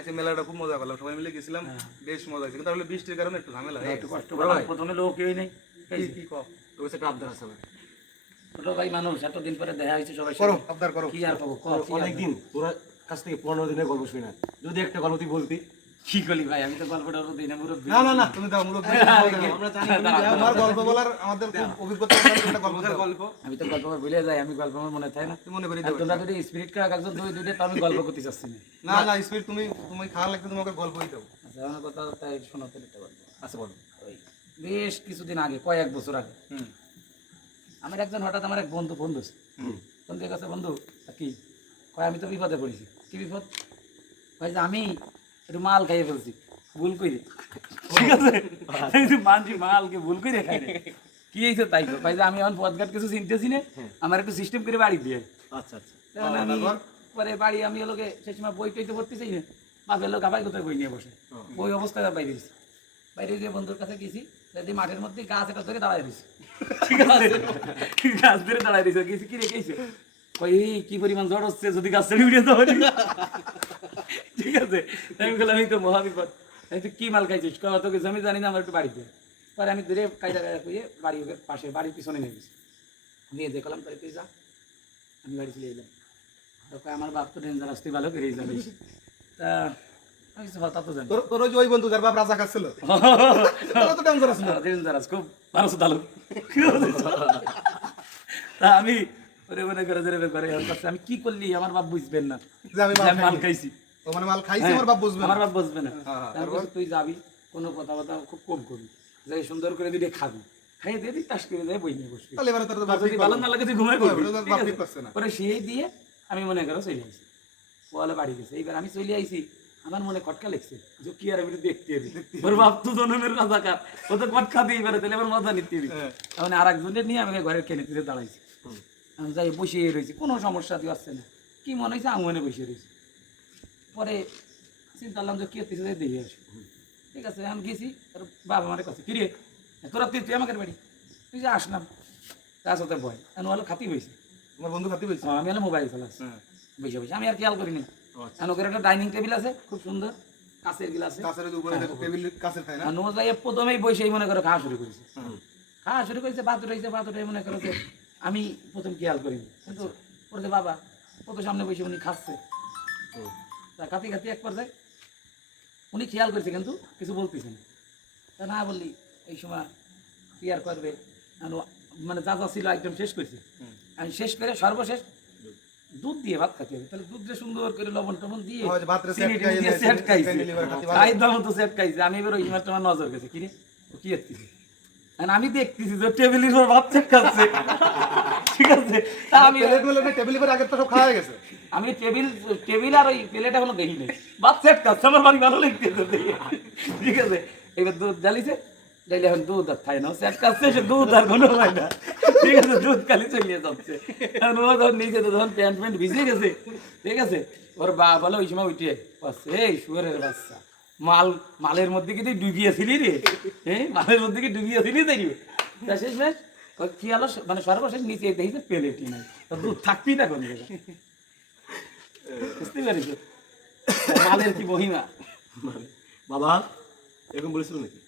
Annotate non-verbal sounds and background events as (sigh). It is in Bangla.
আজকে মেলাটা খুব মজা করলাম। সবাই মিলে গেছিলাম বেশ মজা হয়েছে। কিন্তু তাহলে বৃষ্টির কারণে একটু ঝামেলা হয়ে একটু কষ্ট প্রথমে লোক কেউই নেই কি আবদার আছে ছোট ভাই মানুষ এতদিন পরে দেখা হয়েছে সবাই করো আবদার করো। কি আর পাবো অনেকদিন তোরা কাছ থেকে পনেরো দিনের গল্প শুনি না যদি একটা গল্প তুই বলতি কি করলি ভাই? আমি তো গল্পটা ওর দিই না মুরব্বী। না না না তুমি দাও মুরব্বী। (laughs) আমরা জানি আমার গল্প বলার আমাদের খুব অভিজ্ঞতা একটা গল্প গল্প? আমি তো গল্প ভুলে যাই আমি গল্প আমার মনে থাকে না। তুমি মনে করি দেবো তোমরা যদি স্পিরিট দুই দুইটা তো আমি গল্প করতে চাচ্ছি না। না না স্পিড তুমি তুমি খাওয়া লাগতে তোমাকে গল্পই দাও। আচ্ছা আমার কথা তাই শোনো তাহলে একটা গল্প। আচ্ছা বলো। বেশ কিছুদিন আগে কয়েক বছর আগে হুম। আমার একজন হঠাৎ আমার এক বন্ধু ফোন দিয়ে কাছে বন্ধু কি? কয় আমি তো বিপদে পড়েছি। কি বিপদ? ভাই যে আমি একটু মাল খাইয়ে ফেলছি। ভুল করে ঠিক আছে? মানছি মালকে ভুল করে খাই কি হয়েছে তাই ভাই যে আমি এখন পথঘাট কিছু চিনতেছি না আমার একটু সিস্টেম করে বাড়ি দিয়ে। আচ্ছা আচ্ছা। আমি পরে বাড়ি আমি লোকে সে সময় বই টইতে পড়তে চাই না। বাপের লোক আবার কোথায় বই নিয়ে বসে? বই অবস্থায় বাইরে গেছি। বাইরে গিয়ে বন্ধুর কাছে গেছি যদি মাঠের মধ্যে গাছ একটা ধরে দাঁড়ায় রয়েছে। ঠিক আছে? গাছ ধরে দাঁড়ায় রয়েছে। গেছি কি রেখেছে ওই কি পরিমাণ ঝড় হচ্ছে? যদি গাছ ছেড়ে উড়িয়ে দেওয়া ঠিক আছে। আমি বললাম এই তো মহাবিপদ। তুই কি মাল খাইছিস? কত কিছু আমি জানি না আমার একটু বাড়িতে। পরে আমি ধরে কায়দা কায়দা করে বাড়ি পাশে বাড়ির পিছনে নিয়ে গেছি। নিয়ে দেখলাম তাই তুই যা আমি বাড়ি চলে এলাম। তো কয়, আমার বাপ তো ডেঞ্জারাস তুই ভালো করে যাবে তা আমি কিছু তো জানি তোর তোর ওই বন্ধু যার বাপ রাজা খাচ্ছিল? (laughs) তো ডেঞ্জারাস না? ডেঞ্জারাস খুব ভালো। দালু তা আমি ওরে মনে করে জোরে করে আমি কি করলি? আমার বাপ বুঝবেন না। আমি আমি মাল খাইছি। ও মানে মাল খাইছে আমার বাপ বুঝবে আমার বাপ বুঝবে না। হ্যাঁ, তা আমি তুই যাবি কোনো কথা কথা খুব কম করবি। যাই সুন্দর করে খাবি। দিয়ে দিই তাস করে দেয় বই নিয়ে বসবি। তাহলে এবারে তোর বাপ যদি ভালো না। লাগে তুই ঘুমাই পড়বি। না। পরে সেই দিয়ে আমি মনে করো চলে আসি। বলে বাড়ি গেছে। এইবার আমি চলে আইছি। আমার মনে খটকা লেগছে। যে কি আর আমি দেখতে হবে ওর বাপ তো জনমের রাজাকার। ও তো খটকা দিয়ে এবারে তাহলে আমার মজা নিতে হ্যাঁ। মানে আর একজনের নিয়ে আমি ঘরের কেনে তুলে দাঁড়াইছি। আমি যাই বসিয়ে রয়েছি কোনো সমস্যা তুই আসছে না। কি মনে হয়েছে আমি মনে বসে রয়েছি পরে চিন্তা করলাম যে কি হচ্ছে দেখে আসি। ঠিক আছে আমি গেছি আর বাবা আমার কাছে। কিরে তোরা তুই তুই আমাকে বাড়ি। তুই যে আসলাম তার সাথে ভয় আমি হলো খাতি হয়েছে। তোমার বন্ধু খাতি হয়েছে? আমি হলো মোবাইল চালাচ্ছি। হ্যাঁ। বসে বসে। আমি আর খেয়াল করিনি। আচ্ছা। আর ওখানে একটা ডাইনিং টেবিল আছে খুব সুন্দর। কাঁচের গিলাসে কাছের উপরে টেবিল কাছে থাকে না? আর প্রথমেই বসেই মনে করো খাওয়া শুরু করেছে। খাওয়া শুরু করেছে ভাত উঠাইছে ভাত উঠে মনে করো যে আমি প্রথম খেয়াল করিনি। কিন্তু ওর বাবা কত সামনে বসে উনি খাচ্ছে। তা খাতে খাতে এক পর্যায়ে উনি খেয়াল করেছে কিন্তু কিছু বলতেছে না। তা না বললি এই সময় কি আর করবে? মানে যা যা ছিল আইটেম শেষ করেছে। আমি শেষ করে সর্বশেষ দুধ দিয়ে ভাত খাতে হবে। তাহলে দুধ সুন্দর করে লবণ টবণ দিয়ে খাইছে। খাই দাম তো সেট খাইছে। আমি এবার ওই সময় তোমার নজর গেছে। কিরে ও কি এসেছে আমি দেখতেছি যে টেবিলের উপর ভাত সেট খাচ্ছে। ঠিক আছে? তা আমি প্লেট মেলে টেবিল উপরে আগের তো সব খাওয়া হয়ে গেছে। আমি টেবিল টেবিল আর ওই প্লেট এখনও দেখি নাই। ভাত সেট খাচ্ছে আমার বাড়ি ভালো লাগতেছে ঠিক আছে? এবার দুধ জ্বালিছে। ডাইলে এখন দুধ আর খাই না। সেট খাচ্ছে সে দুধ আর কোনো হয় না। ঠিক আছে দুধ খালি চলিয়ে যাচ্ছে। এখন ও যখন নিজে তো যখন প্যান্ট প্যান্ট ভিজে গেছে। ঠিক আছে? ওর বা বলে ওই সময় উঠে এই শুয়ারের বাচ্চা। মাল মালের মধ্যে কি তুই ডুবিয়েছিলি রে? হ্যাঁ মালের মধ্যে কি ডুবিয়েছিলি তাই তা শেষ কি আলো মানে সর্বশেষ নিচে দেখি প্লেটই নাই। তো দুধ থাকবি না কোন জায়গায় বুঝতে পারিস? মালের কি মহিমা বাবা এরকম বলেছিল নাকি?